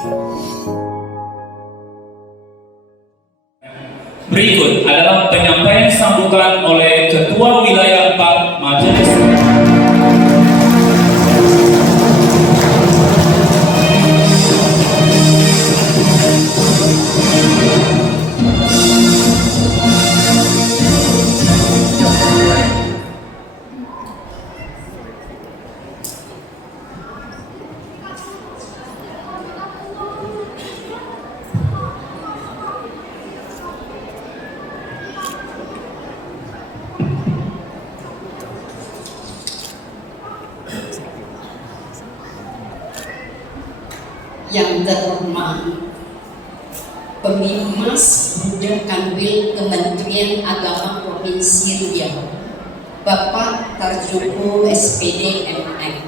Berikut adalah penyampaian sambutan oleh Ketua Wilayah 4 Majelis. Yang terhormat Pemimas Buddha Kanwil Kementerian Agama Provinsi Riau, Bapak Tarjoko SPD MM,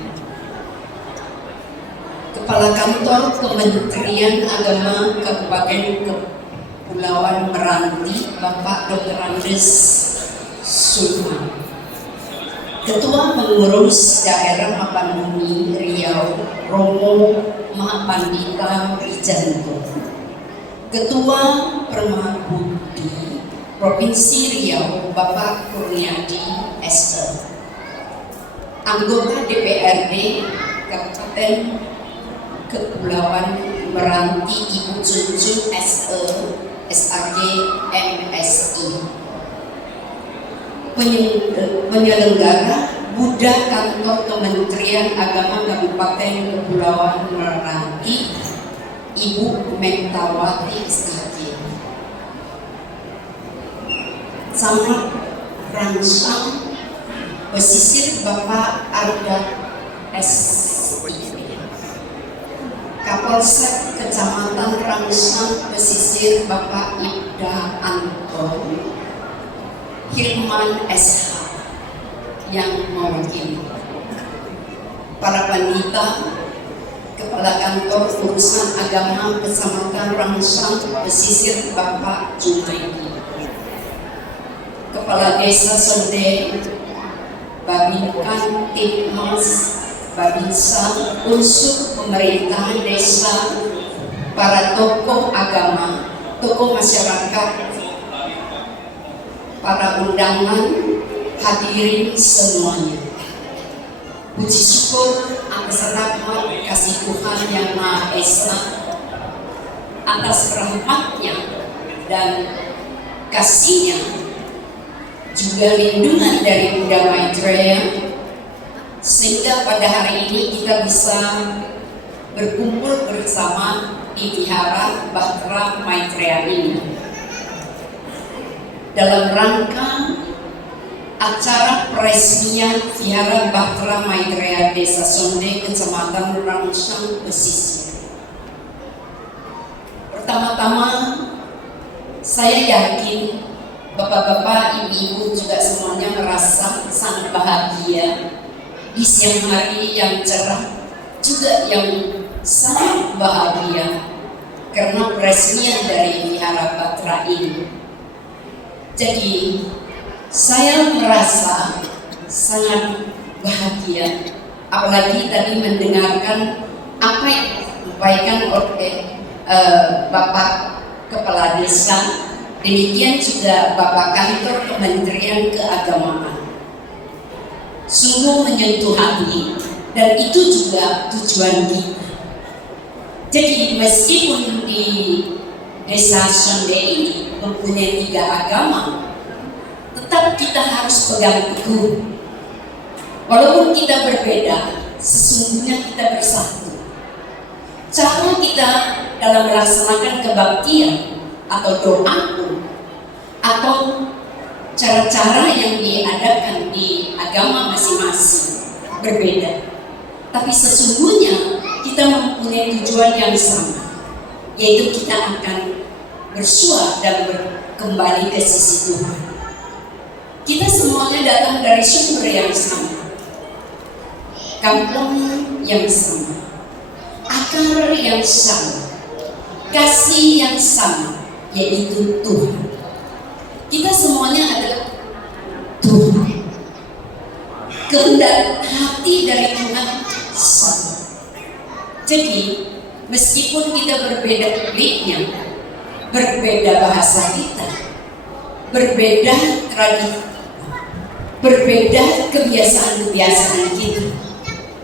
Kepala Kantor Kementerian Agama Kabupaten Kepulauan Meranti, Bapak Dr. Andes Sulman, Ketua Pengurus Daerah Mapanumi Riau, Romo Mahapandita Wijanto, Ketua Permabudi Provinsi Riau, Bapak Kurniadi SE, Anggota DPRD Kabupaten Kepulauan Meranti Ibu Cucu SE, SAG MSI, penyelenggara Buddha Kantor Kementerian Agama Kabupaten Kepulauan Meranti Ibu Mentawati SHG, Camat Rangsang Pesisir Bapak Arda SIP, Kapolsek Kecamatan Rangsang Pesisir Bapak Ibda Anton Hilman SH yang mewakili, para pandita, Kepala Kantor Urusan Agama Kecamatan Rangsang Pesisir Bapak Junaidi, Kepala Desa Sonde, Babinkan Tipmas, Babinsa, unsur pemerintahan desa, para tokoh agama, tokoh masyarakat, para undangan, hadirin semuanya. Puji syukur atas rahmat kasih Tuhan Yang Maha Esa, atas rahmatnya dan kasihnya, juga lindungan dari Buddha Maitreya, sehingga pada hari ini kita bisa berkumpul bersama di Vihara Bahtera Maitreya ini dalam rangka acara peresmian Vihara Bahtera Maitreya Desa Sonde, Kecamatan Rangsang Pesisir. Pertama-tama, saya yakin bapak-bapak, ibu-ibu juga semuanya merasa sangat bahagia di siang hari yang cerah, juga yang sangat bahagia karena peresmian dari Vihara Bahtera ini. Jadi saya merasa sangat bahagia, apalagi tadi mendengarkan apa yang disampaikan oleh Bapak Kepala Desa, demikian juga Bapak Kantor Kementerian Keagamaan. Sungguh menyentuh hati, dan itu juga tujuan kita. Jadi meskipun di Desa Sonde ini mempunyai 3 agama, tetap kita harus pegang teguh. Walaupun kita berbeda, sesungguhnya kita bersatu. Cara kita dalam melaksanakan kebaktian atau doa pun, atau cara-cara yang diadakan di agama masing-masing berbeda. Tapi sesungguhnya kita mempunyai tujuan yang sama, yaitu kita akan bersua dan kembali ke sisi Tuhan. Kita semuanya datang dari sumber yang sama, kampung yang sama, akar yang sama, kasih yang sama, yaitu Tuhan. Kita semuanya adalah Tuhan. Kehendak hati dari Tuhan sama. Jadi meskipun kita berbeda negerinya, berbeda bahasa kita, berbeda tradisi, berbeda kebiasaan-kebiasaan kita,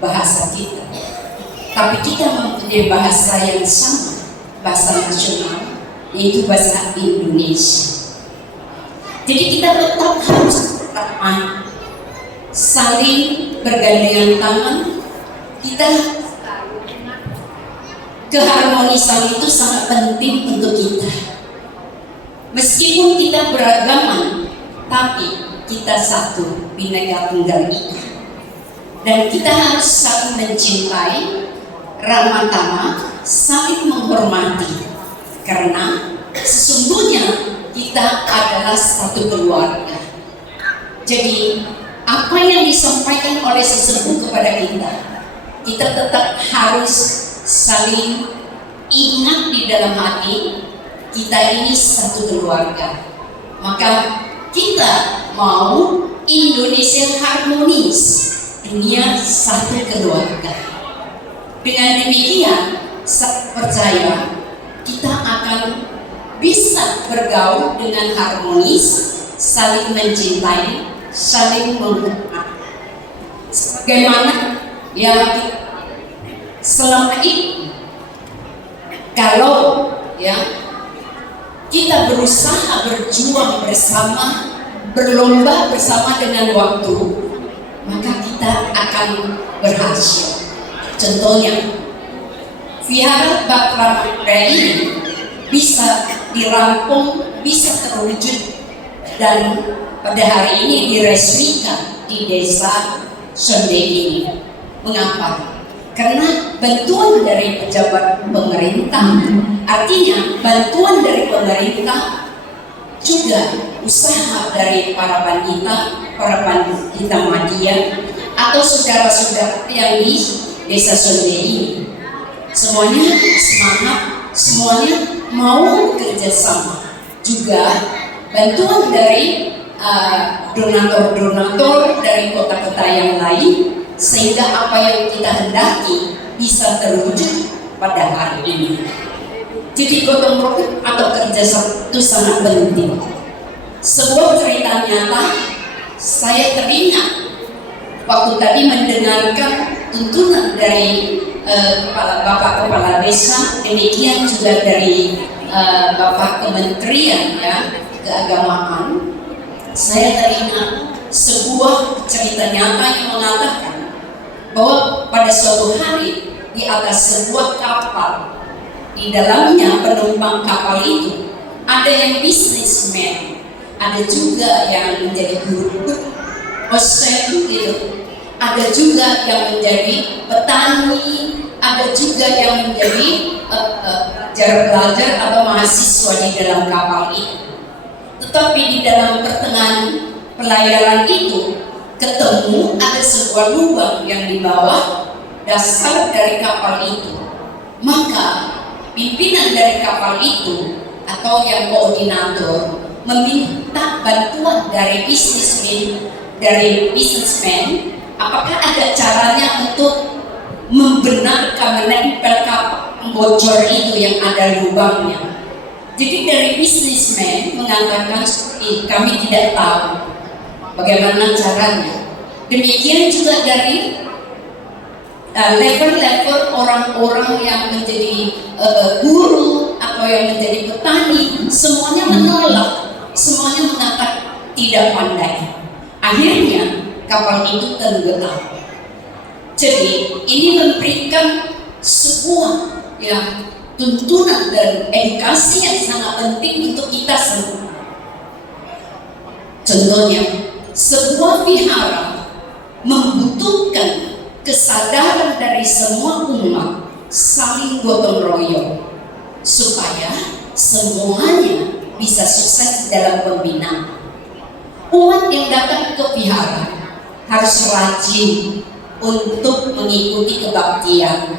bahasa kita, tapi kita mempunyai bahasa yang sama, bahasa nasional, yaitu bahasa Indonesia. Jadi kita tetap harus saling bergandengan tangan. Kita keharmonisan itu sangat penting untuk kita. Meskipun kita beragaman, tapi kita satu, Bhinneka Tunggal Ika. Dan kita harus saling mencintai, ramah tamah, saling menghormati. Karena sesungguhnya kita adalah satu keluarga. Jadi apa yang disampaikan oleh sesepuh kepada kita, kita tetap harus saling ingat di dalam hati, kita ini satu keluarga. Maka kita mau Indonesia harmonis, dunia satu keluarga. Dengan demikian, saya percaya kita akan bisa bergaul dengan harmonis, saling mencintai, saling menghormati. Sebagaimana yang selama ini, kalau kita berusaha berjuang bersama, berlomba bersama dengan waktu, maka kita akan berhasil. Contohnya, Vihara Bakramanikaya ini bisa dirampung, bisa terwujud, dan pada hari ini diresmikan di desa Sonde ini. Mengapa? Karena bantuan dari pejabat pemerintah, artinya bantuan dari pemerintah, juga usaha dari para pandita Madya atau saudara-saudara yang di desa Sonde ini. Semuanya semangat, semuanya mau bekerja sama. Juga bantuan dari donatur-donatur dari kota-kota yang lain, sehingga apa yang kita hendaki bisa terwujud pada hari ini. Jadi gotong royong atau kerjasama itu sangat penting. Sebuah cerita nyata, saya teringat waktu tadi mendengarkan tuntunan dari Bapak Kepala Desa, demikian juga dari Bapak Kementerian Keagamaan. Saya teringat sebuah cerita nyata yang mengatakan bahwa pada suatu hari di atas sebuah kapal, di dalamnya penumpang kapal itu ada yang bisnismen, ada juga yang menjadi guru dosen gitu, ada juga yang menjadi petani, ada juga yang menjadi belajar atau mahasiswa di dalam kapal itu. Tetapi di dalam pertengahan pelayaran itu ketemu ada sebuah lubang yang di bawah dasar dari kapal itu. Maka pimpinan dari kapal itu atau yang koordinator meminta bantuan dari bisnismen, apakah ada caranya untuk membenarkan, menempel kapal bocor itu yang ada lubangnya. Jadi dari bisnismen mengatakan, kami tidak tahu bagaimana caranya. Demikian juga dari level-level orang-orang yang menjadi guru atau yang menjadi petani, semuanya menolak, semuanya mengatakan tidak pandai. Akhirnya kapal itu tenggelam. Jadi ini memberikan sebuah tuntunan dan edukasi yang sangat penting untuk kita semua. Contohnya, sebuah vihara membutuhkan kesadaran dari semua umat saling gotong royong supaya semuanya bisa sukses dalam pembinaan. Umat yang datang ke vihara harus rajin untuk mengikuti kebaktian,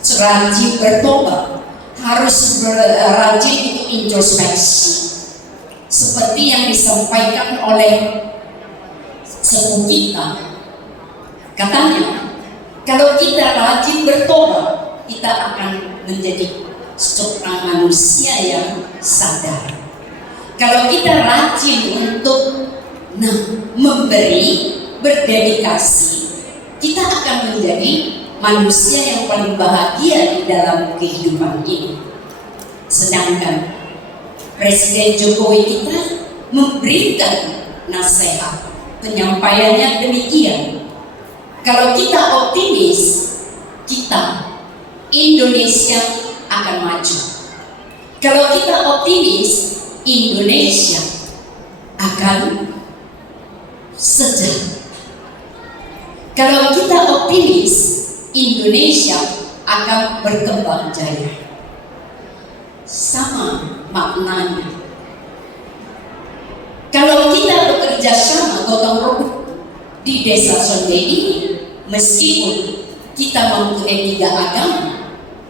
rajin bertobat, harus rajin untuk introspeksi, seperti yang disampaikan oleh sepuh kita. Katanya, kalau kita rajin bertobat, kita akan menjadi seorang manusia yang sadar. Kalau kita rajin untuk memberi, berdedikasi, kita akan menjadi manusia yang paling bahagia di dalam kehidupan ini. Sedangkan Presiden Jokowi kita memberikan nasihat, penyampaiannya demikian. Kalau kita optimis, kita Indonesia akan maju. Kalau kita optimis, Indonesia akan sejahtera. Kalau kita optimis, Indonesia akan berkembang jaya. Sama maknanya. Kalau kita bekerja sama gotong royong di desa Sonde ini, meskipun kita mempunyai 3 agama,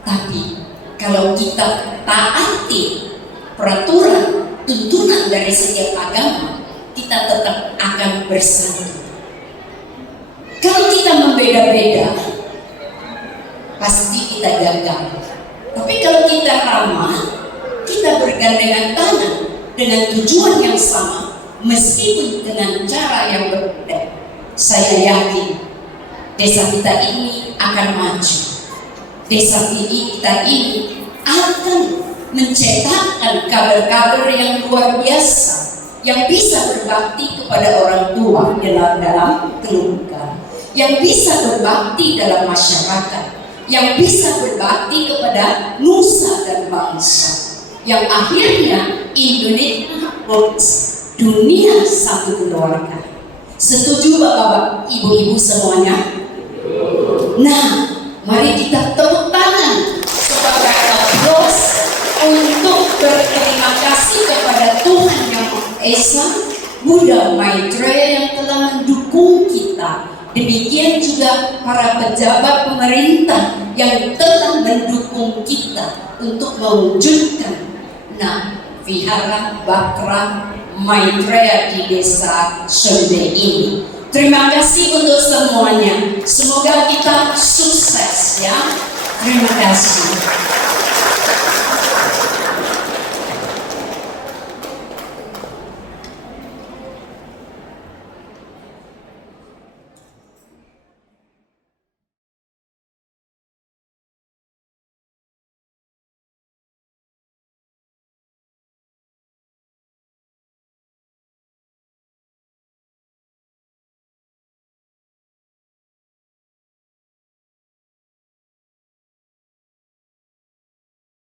tapi kalau kita taati peraturan tuntunan dari setiap agama, kita tetap akan bersatu. Kalau kita membeda-beda, pasti kita gagal. Tapi kalau kita ramah, kita bergandengan tangan dengan tujuan yang sama, meskipun dengan cara yang berbeda, saya yakin desa kita ini akan maju. Desa kita ini akan mencetakkan kader-kader yang luar biasa, yang bisa berbakti kepada orang tua dalam keluarga, yang bisa berbakti dalam masyarakat, yang bisa berbakti kepada nusa dan bangsa, yang akhirnya Indonesia dunia satu keluarga. Setuju Bapak-bapak, Ibu-ibu semuanya? Nah, mari kita tepuk tangan sebagai aplaus untuk berterima kasih kepada Tuhan Yang Maha Esa, Buddha Maitreya yang telah mendukung kita. Demikian juga para pejabat pemerintah yang telah mendukung kita untuk mewujudkan Vihara Bakra Maitreya di desa Sonde ini. Terima kasih untuk semuanya. Semoga kita sukses ya. Terima kasih.